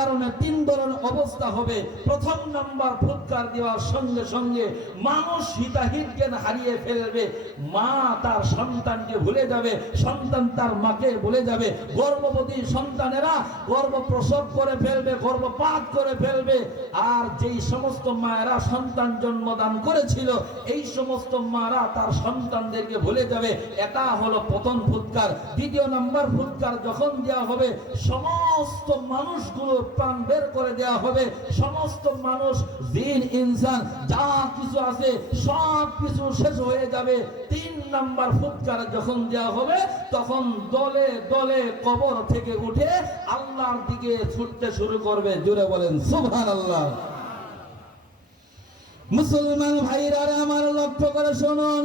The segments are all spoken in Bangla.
কারণে তিন ধরনের অবস্থা হবে। প্রথম নাম্বার, ফুৎকার দেওয়ার সঙ্গে সঙ্গে মানুষ হিতাহিত জ্ঞান হারিয়ে ফেলবে। মা তার সন্তানকে ভুলে যাবে, সন্তান তার মাকে ভুলে যাবে। গর্ভবতী সন্তানেরা গর্ভ প্রসব করে ফেলবে, গর্ভপাত করে ফেলবে। আর যেই সমস্ত মায়েরা সন্তান জন্মদান করেছিল, এই সমস্ত মারা তার সন্তানদেরকে ভুলে যাবে। এটা হলো প্রথম ফুৎকার। দ্বিতীয় নাম্বার ফুৎকার যখন দেওয়া হবে, সমস্ত মানুষগুলো প্রাণ বের করে দেওয়া হবে। সমস্ত মানুষ, জিন, ইনসান যা কিছু আছে সব কিছু শেষ হয়ে যাবে। তিন নাম্বার ফুৎকার যখন দেওয়া হবে, তখন দলে দলে কবর থেকে উঠে আল্লাহর দিকে ছুটতে শুরু করবে। জোরে বলেন সুবহানাল্লাহ। মুসলমান ভাইরা আমার লক্ষ্য করে শুনুন,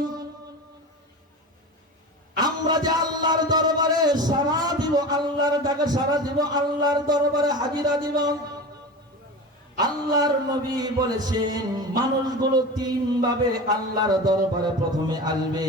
আমরা যে আল্লাহর দরবারে সাড়া দিব, আল্লাহর ডাকে সাড়া দিব, আল্লাহর দরবারে হাজিরা দিব। আল্লাহর নবী বলেছেন মানুষগুলো তিন ভাবে আল্লাহর দরবারে প্রথমে আসবে।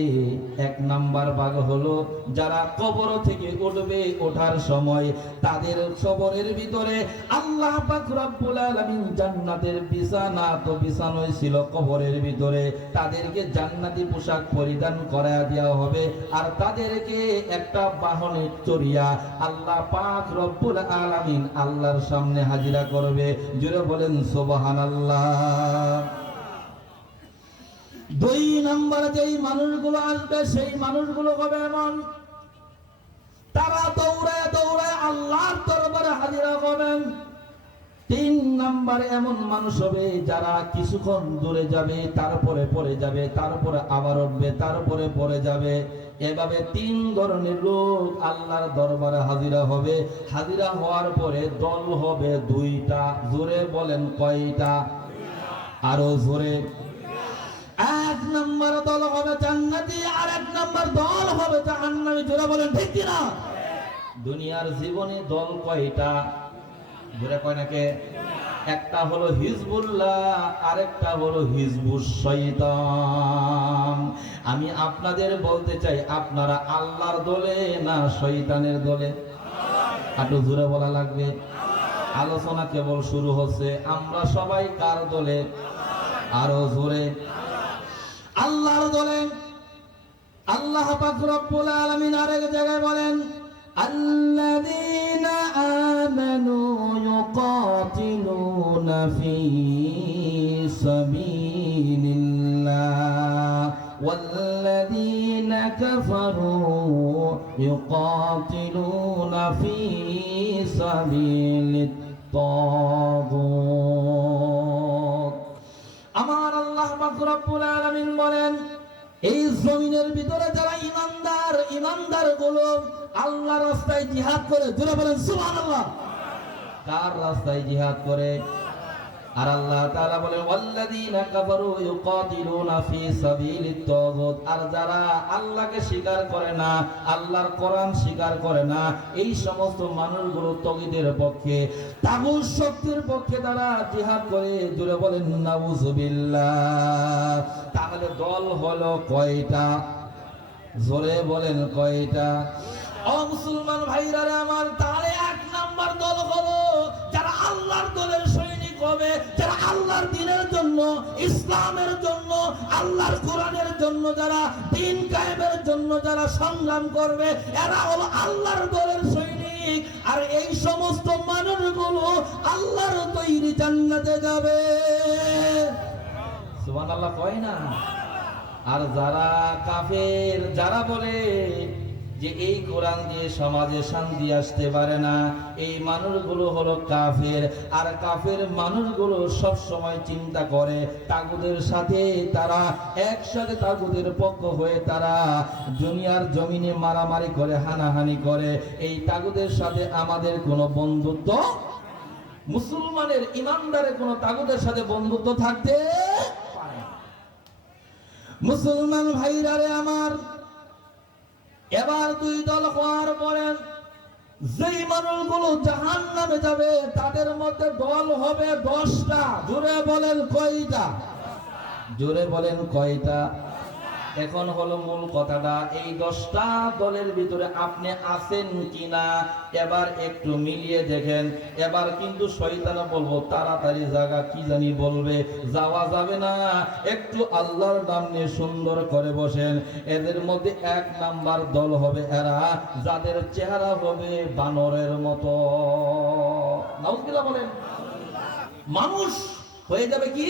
এক নাম্বার ভাগ হলো যারা কবর থেকে উঠবে, ওঠার সময় তাদের কবরের ভিতরে আল্লাহ পাক রব্বুল আলামিন জান্নাতের বিছানা তো বিছানোই ছিল কবরের ভিতরে, তাদেরকে জান্নাতি পোশাক পরিধান করায়া দেওয়া হবে। আর তাদেরকে একটা বাহনে চড়িয়া আল্লাহ পাক রব্বুল আলামিন আল্লাহর সামনে হাজিরা করবে। জোরে বলেন সুবহানাল্লাহ। দুই নম্বরে যেই মানুষগুলো আসবে, সেই মানুষগুলো হবে এমন, তারা দৌড়ায় দৌড়ায় আল্লাহর দরবারে হাজিরা হবেন। তিন নম্বরে এমন মানুষ হবে যারা কিছুক্ষণ দূরে যাবে, তারপরে পড়ে যাবে, তারপরে আবার উঠবে, তারপরে পড়ে যাবে। এভাবে তিন ধরনের লোক আল্লাহর দরবারে হাজিরা হবে। হাজিরা হওয়ার পরে দল হবে দুইটা। জোরে বলেন কয়টা? আরো জোরে। এক নম্বর দল হবে জান্নাতি, আর এক নম্বর দল হবে জাহান্নামী। জোরে বলেন ঠিক কিনা? দুনিয়ার জীবনে দল কয়টা? জোরে কয় নাকি? একটা হলো হিজবুল্লাহ, আরেকটা হলো হিজবুশ শয়তান। আমি আপনাদের বলতে চাই, আপনারা আল্লাহর দলে না শয়তানের দলে? একটু জোরে বলা লাগবে। আলোচনা কেবল শুরু হচ্ছে। আমরা সবাই কার দলে? আরো জোরে। আল্লাহর দলে। আল্লাহ পাক রব্বুল আলামিন আরেক জায়গায় বলেন, الذين آمنوا يقاتلون في سبيل الله والذين كفروا يقاتلون في سبيل الطاغوت। আমার আল্লাহ পাক রব্বুল আলামিন বলেন, এই জমিনের ভিতরে যারা ইমানদার গুলো আল্লাহর রাস্তায় জিহাদ করে। জোরে বলেন সুবহানাল্লাহ। কার রাস্তায় জিহাদ করে? আর আল্লাহ তাআলা বলেন ওয়াল্লাযীনা কাফারু ইউকাতিলুনা ফি সাবিলিত তাগুত। আর যারা আল্লাহকে স্বীকার করে না, আল্লাহর কোরআন স্বীকার করে না, এই সমস্ত মানুষগুলো তাগুতের পক্ষে, তাগুত শক্তির পক্ষে তারা জিহাদ করে। জোরে বলেন নাউযুবিল্লাহ। তাহলে দল হলো কয়টা? জোরে বলেন কয়টা? ও মুসলমান ভাইরা আমার, তাহলে এক নাম্বার দল হলো যারা আল্লাহর দলের সৈনিক হবে, যারা আল্লাহর দ্বীনের জন্য, ইসলামের জন্য, আল্লাহর কোরআনের জন্য, যারা দ্বীন কায়েমের জন্য যারা সংগ্রাম করবে, এরা হলো আল্লাহর দলের সৈনিক। আর এই সমস্ত মানুষগুলো আল্লাহর তৈরি জান্নাতে যাবে। সুবহানাল্লাহ কয় না? আর যারা কাফের, যারা বলে যে এই কোরআন দিয়ে সমাজে শান্তি আসতে পারে না, এই মানুষগুলো হলো কাফের। আর কাফের মানুষগুলো সব সময় চিন্তা করে তাগুদের সাথে, তারা একসাথে তাগুদের পক্ষ হয়ে তারা দুনিয়ার জমিনে মারামারি করে, হানাহানি করে। এই তাগুদের সাথে আমাদের কোনো বন্ধুত্ব, মুসলমানের ইমানদারের কোনো তাগুদের সাথে বন্ধুত্ব থাকতে পারে না। মুসলমান ভাইরা রে আমার, এবার দুই দল হওয়ার পরে যেই মানুষগুলো জাহান্নামে যাবে তাদের মধ্যে দল হবে 10টা। জোরে বলেন কয়টা? জোরে বলেন কয়টা? এখন হলো মূল কথাটা, এই 10টা দলের ভিতরে আপনি আছেন কিনা এবার একটু মিলিয়ে দেখেন। এবার কিন্তু শয়তান বলবো তাড়াতাড়ি জায়গা কি জানি বলবে, যাওয়া যাবে না, একটু আল্লাহর নাম নিয়ে সুন্দর করে বসেন। এদের মধ্যে 1 নাম্বার দল হবে এরা যাদের চেহারা হবে বানরের মতো। নাউজুবিল্লাহ বলেন। মানুষ হয়ে যাবে কি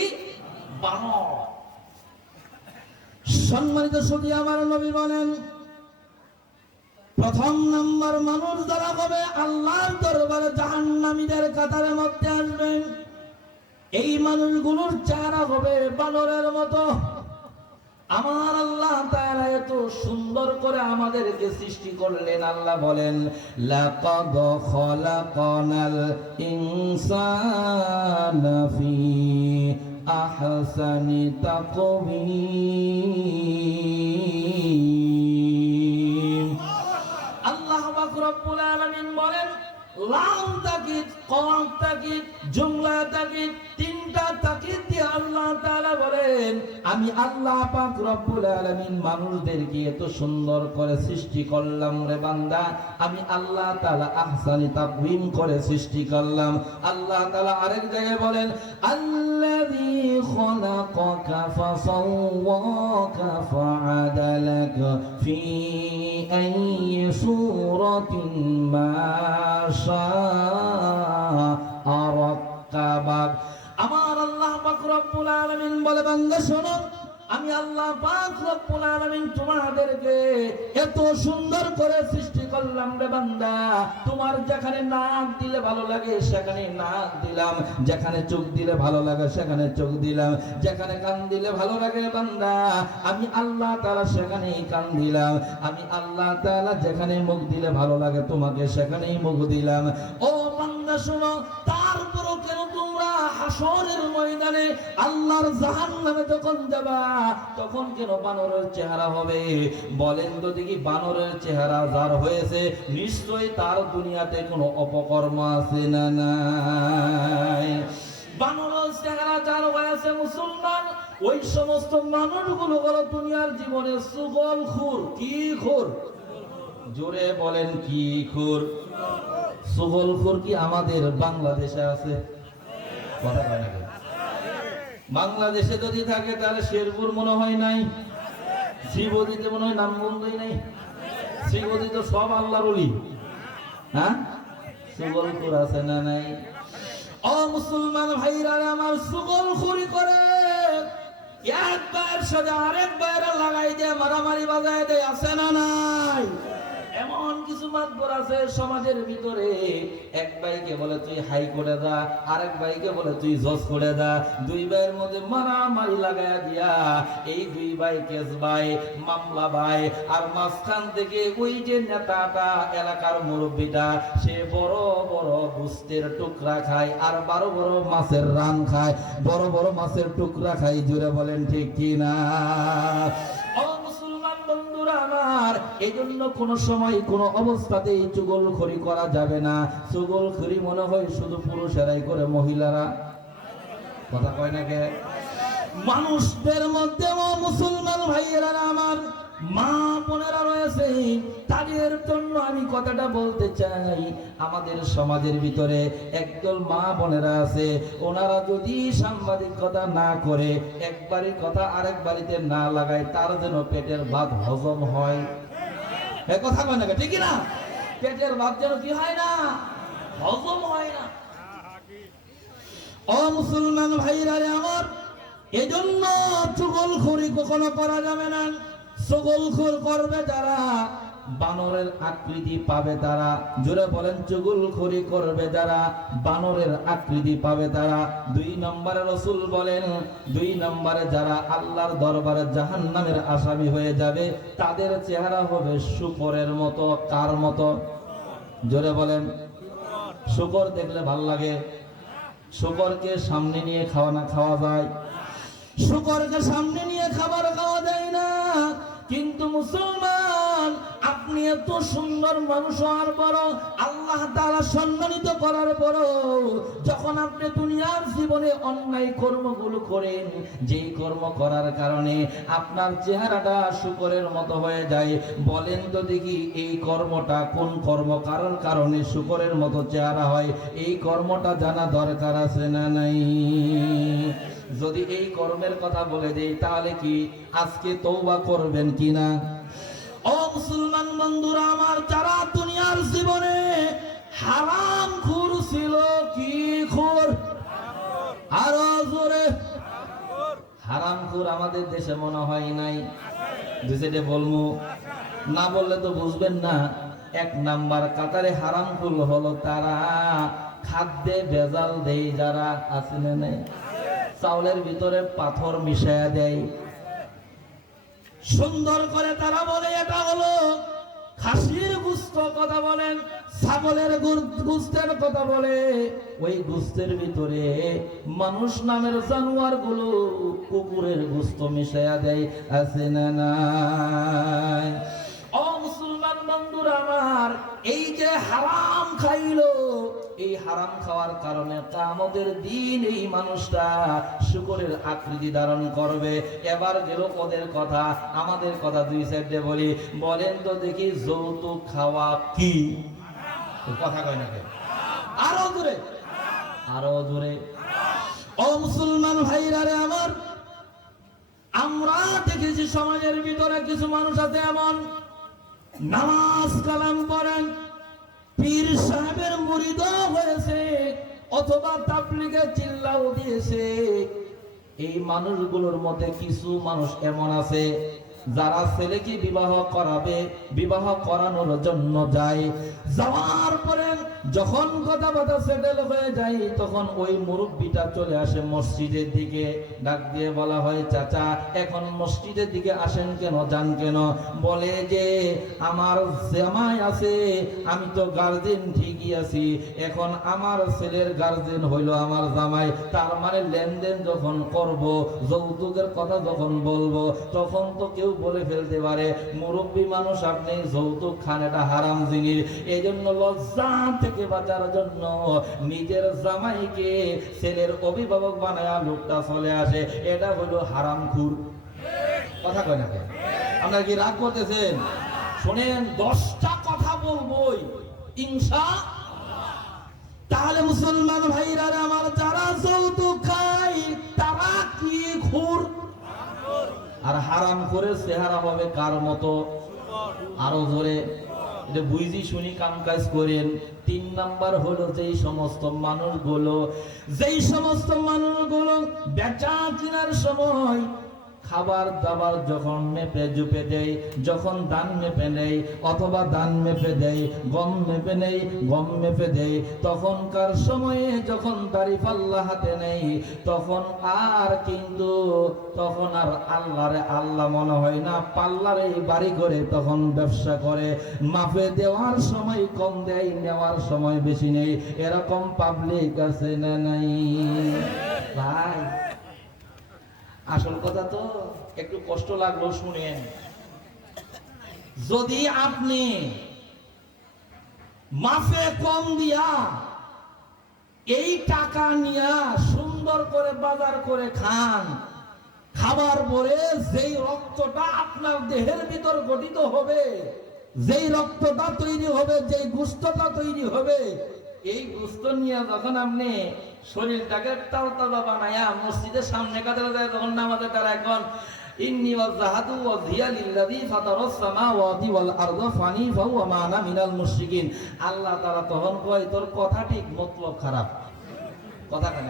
বানর। সম্মানিত সুধী আমার নবী বলেন, প্রথম নাম্বার মানুষ যারা হবে আল্লাহর দরবারে জাহান্নামীদের কাতারের মধ্যে আসবেন, এই মানুষগুলোর চেহারা হবে বানরের মতো। আমার আল্লাহ তাআলা এত সুন্দর করে আমাদেরকে সৃষ্টি করলেন। আল্লাহ বলেন, লাকাদ খলাকনাল ইনসানা ফি আহসানি তাকওয়িম। আল্লাহ পাক রব্বুল আলামিন বলেন, লাম তাকিদ, কম তাকিদ, জুমলা তাকিদ, 3টা তাকিদ দিয়ে আল্লাহ তাআলা বলেন, আমি আল্লাহ পাক রব্বুল আলামিন মানুষদেরকে এত সুন্দর করে সৃষ্টি করলাম রে বান্দা। আমি আল্লাহ তাআলা আহসানি তাকওয়িম করে সৃষ্টি করলাম। আল্লাহ তাআলা আরেক জায়গায় বলেন, আল্লাযী খলাকাকা ফাসাওয়াকা ফাআদালাকা ফি আইয়ি সূরাতিন মা আমার আল্লাহ পাক রব্বুল আলামিন বলে, বান্দা শোনো, আমি আল্লাহ পাক রব্বুল আলামিন তোমাদেরকে এত সুন্দর করে সৃষ্টি করলাম রে বান্দা। তোমার যেখানে নাক দিলে ভালো লাগে সেখানে নাক দিলাম, যেখানে চোখ দিলে ভালো লাগে সেখানে চোখ দিলাম, যেখানে কান দিলে ভালো লাগে বান্দা আমি আল্লাহ তাআলা সেখানেই কান দিলাম, আমি আল্লাহ তাআলা যেখানে মুখ দিলে ভালো লাগে তোমাকে সেখানেই মুখ দিলাম। ও বান্দা শোনো, তারপরও কেন তোমরা হাসরের ময়দানে আল্লাহর জাহান্নামে যখন যাবা তখন কেন বানরের চেহারা হবে? বলেন তো দেখি, বানরের চেহারা যার হয়েছে নিশ্চয়ই তার দুনিয়াতে কোনো অপকর্ম আছে না নাই? বানরের চেহারা যার হয়েছে মুসলমান, ওই সমস্ত মানুষগুলো হলো দুনিয়ার জীবনে সুগলখোর। কি খোর? জোরে বলেন, কি খোর? সুগলখোর কি আমাদের বাংলাদেশে আছে? কথা কয় না? বাংলাদেশে যদি থাকে তাহলে শেরপুর মনে হয় নাই, শ্রীবদিতে মনে হয় নাম বন্ধই নাই। শ্রীবদি তো সব আল্লাহর ওলি। হ্যাঁ, সুগলখোর আছে না নাই? ও মুসলমান ভাইরা আমার, সুগলখোরি করে এক ভাইয়ের সাথে আরেক ভাইয়ের লাগাই দিয়ে মারামারি বাজায় দেয়, আছে না নাই? এমন কিছু মাতবর আছে সমাজের ভিতরে, এক ভাইকে বলে তুই হাই করে দা, আরেক ভাইকে বলে তুই জজ করে দা, 2 ভাইয়ের মধ্যে মারামারি লাগায়া দিয়া এই 2 ভাই কেস ভাই, মামলা ভাই, আর মাঝখান থেকে ওই যে নেতাটা এলাকার মুরব্বীটা সে বড় বড় গোস্তের টুকরা খায় আর বড় বড় মাছের রান খায়, বড় বড় মাছের টুকরা খায়। জোরে বলেন ঠিক কিনা? বন্ধুরা আমার, এই জন্য কোন সময় কোন অবস্থাতেই চুগলখড়ি করা যাবে না। চুগলখড়ি মনে হয় শুধু পুরুষেরাই করে, মহিলারা কথা কয় না কে? মানুষদের মধ্যে মুসলমান ভাইয়েরা আমার মা বোনেরা রয়েছে, তাদের জন্য আমি কথাটা বলতে চাই। আমাদের সমাজের ভিতরে একদল মা বোনেরা আছে, ওনারা যদি সাংবাদিকতা না করে, একবারই কথা আরেক বাড়িতে না লাগায়, তার যেন পেটের ভাত হজম হয়। এ কথা কয় না, ঠিক না? পেটের ভাত যেন কি হয় না, হজম হয় না। ও মুসলমান ভাইরা আমার, এজন্য চুগলখড়ি কখনো করা যাবে না। চুগলখোর করবে যারা, বানরের আকৃতি পাবে তারা। জোরে বলেন, চুগলখড়ি করবে যারা, বানরের আকৃতি পাবে তারা। 2 নম্বরে রাসূল বলেন, 2 নম্বরে যারা আল্লাহর দরবারে জাহান্নামের আসামি হয়ে যাবে, তাদের চেহারা হবে শূকরের মতো। কার মতো? জোরে বলেন। শূকর দেখলে ভাল লাগে? শূকরকে সামনে নিয়ে খাওয়া যায়? শূকরকে সামনে নিয়ে খাবার খাওয়া যায় না। কিন্তু মুসলমান, আপনি এত সুন্দর মানুষ হওয়ার পরও, আল্লাহ তাআলা সম্মানিত করার পরও যখন আপনি দুনিয়ার জীবনে অন্যায় কর্মগুলো করেন, যেই কর্ম করার কারণে আপনার চেহারাটা শুকরের মতো হয়ে যায়, বলেন তো দেখি এই কর্মটা কোন কর্ম কারণে শুকরের মতো চেহারা হয়? এই কর্মটা জানা দরকার আছে না নাই? যদি এই কর্মের কথা বলে দেই তাহলে কি আজকে তওবা করবেন কিনা? ও মুসলমান বন্ধুরা আমার, যারা দুনিয়ার জীবনে হারাম খুর ছিল, কি খুর? আরো জোরে। হারাম খুর আমাদের দেশে মনে হয় নাই, দেশে বলবো না, বললে তো বুঝবেন না। এক নাম্বার কাতারে হারাম খুর হলো তারা খাদ্যে ভেজাল দেয়, যারা আছে না নাই? চাউলের ভিতরে পাথর মিশায়া দেয়, সুন্দর করে তারা বলে এটা হলো খাসির গোশত, কথা বলেন ছাগলের গোশতের কথা বলে, ওই গোশতের ভিতরে মানুষ নামের জানোয়ার গুলো কুকুরের গোশত মিশায়া দেয়, আছে না নাই? ও মুসলমান বন্ধুরা আমার, এই যে হারাম খাইলো, এই হারাম খাওয়ার কারণে কিয়ামতের দিন এই মানুষটা শুকরের আকৃতি ধারণ করবে। এবার গেল ওদের কথা, আমাদের কথা দুই সাইডে বলি। বলেন তো দেখি যৌতুক খাওয়া কি? কথা কয় না, আরো জোরে, আরো জোরে। ও মুসলমান ভাইরা রে আমার, আমরা দেখেছি সমাজের ভিতরে কিছু মানুষ আছে এমন, নামাজ কালাম পড়েন, পীর সাহেবের মুরিদ হয়েছে, অথবা তাবলীগে চিল্লাও দিয়েছে। এই মানুষগুলোর মধ্যে কিছু মানুষ এমন আছে যারা ছেলেকে বিবাহ করাবে, বিবাহ করানোর জন্য যায়, যাওয়ার পরে যখন কথাবার্তা সেটেল হয়ে যায়, তখন ওই মুরব্বিটা চলে আসে মসজিদের দিকে, ডাক দিয়ে বলা হয়, চাচা এখন মসজিদের দিকে আসেন কেন, যান কেন? বলে যে আমার জামাই আছে, আমি তো গার্জেন ঠিকই আছি, এখন আমার ছেলের গার্জেন হইল আমার জামাই, তার মানে লেনদেন যখন করব, যৌতুকের কথা যখন বলবো, তখন তো কেউ বলে ফেলতে পারে মুরব্বী মানুষ আপনি যৌতুক খান, এটা হারাম জিনিস। এই জন্য লজ্জা থেকে বাঁচার জন্য নিজের জামাইকে ছেলের অভিভাবক বানায়া লোকটা চলে আসে, এটা হলো হারামখুর। কথা কয় না? আপনারা কি রাগ করতেছেন? শোনেন, 10টা কথা বলবোই ইনশাআল্লাহ। তাহলে মুসলমান ভাইরা আমার, যারা যৌতুক খায় তারা কি খুর? আর হারাম করে চেহারা হবে কার মতো? আরো জোরে, এটা বুঝি শুনি কাম কাজ করেন। 3 নাম্বার হলো যেই সমস্ত মানুষগুলো বেচা কেনার সময় খাবার দাবার যখন মেপে জুপে দেয়, যখন দান মেপে নেই, অথবা দান মেপে দেয়, গম মেপে নেই, গম মেপে দেয়, তখনকার সময়ে যখন দাড়ি পাল্লা হাতে নেই, তখন আর কিন্তু তখন আর আল্লাহরে আল্লাহ মনে হয় না, পাল্লারে বাড়ি করে তখন ব্যবসা করে। মাপে দেওয়ার সময় কম দেয়, নেওয়ার সময় বেশি নেই, এরকম পাবলিক আছে না নাই ভাই? আসল কথা তো একটু কষ্ট লাগলো শুনেন। যদি আপনি মাফে কম দিয়া এই টাকা নিয়া সুন্দর করে বাজার করে খান, খাবার পরে যেই রক্তটা আপনার দেহের ভিতর গঠিত হবে, যেই রক্তটা তৈরি হবে, যেই গোশতটা তৈরি হবে, এই গোশত নিয়ে যখন আপনি শরীরটাকে তাজা বানায়া মসজিদের সামনে কাতারে যায়, তখন নামাজে তারা এখন ইন্নী ওয়াজহাতু ওয়াজহিয়া লিল্লাযী ফাতারাস সামাওয়াতি ওয়াল আরদা ফানিফা ওয়া মা আনা মিনাল মুশরিকিন। আল্লাহ তাআলা তখন কয় তোর কথা ঠিক, মতলব খারাপ। কথা কেন?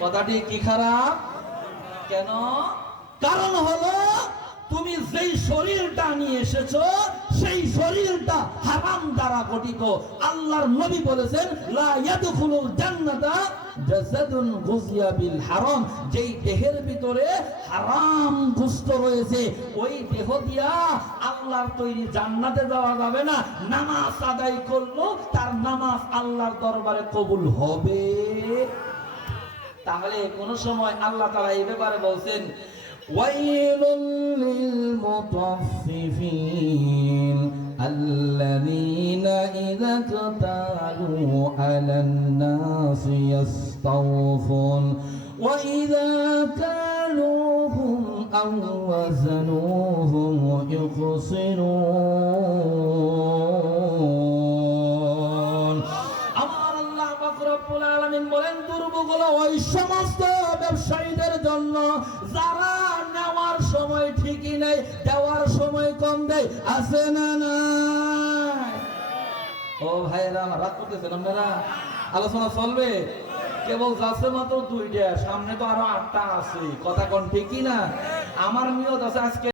কথাটি কি খারাপ কেন? কারণ হলো তুমি যেই শরীরটা নিয়ে এসেছো, সেই শরীরটা হারাম দ্বারা গঠিত। আল্লাহর নবী বলেছেন, লা ইয়াদখুলুল জান্নাতা জাসাদুন গুযিয়া বিল হারাম। যেই দেহের ভিতরে হারাম গোশত রয়েছে, ওই দেহ দিয়া আল্লাহর তৈরি জান্নাতে যাওয়া যাবে না। নামাজ আদায় করলো, তার নামাজ আল্লাহর দরবারে কবুল হবে। তাহলে কোন সময় আল্লাহ তাআলা এই ব্যাপারে বলছেন, ওয়াইলুল লিল মুতাফফিফিন, আল্লাযীনা ইযা কাতালু আলান নাসি ইস্তাওফুন ওয়া ইযা কালুহুম আও ওয়াজানুহুম ইউখসিরুন। আমার আল্লাহ পাক রব্বুল আলামিন বলেন, দুর্ভোগ হলো ওই সমস্ত ব্যবসায়ীদের জন্য যারা নেওয়ার সময় ঠিকই নেই, দেওয়ার সময় কম দেয়। আছে না নাই? ও ভাইরা আমার, রাগ করতেছেন আপনারা? আলোচনা চলবে? কেবল যাচ্ছে মাত্র 2টা, সামনে তো আরো 8টা আছে। কথা কোন ঠিকই না? আমার নিয়ত আছে আজকে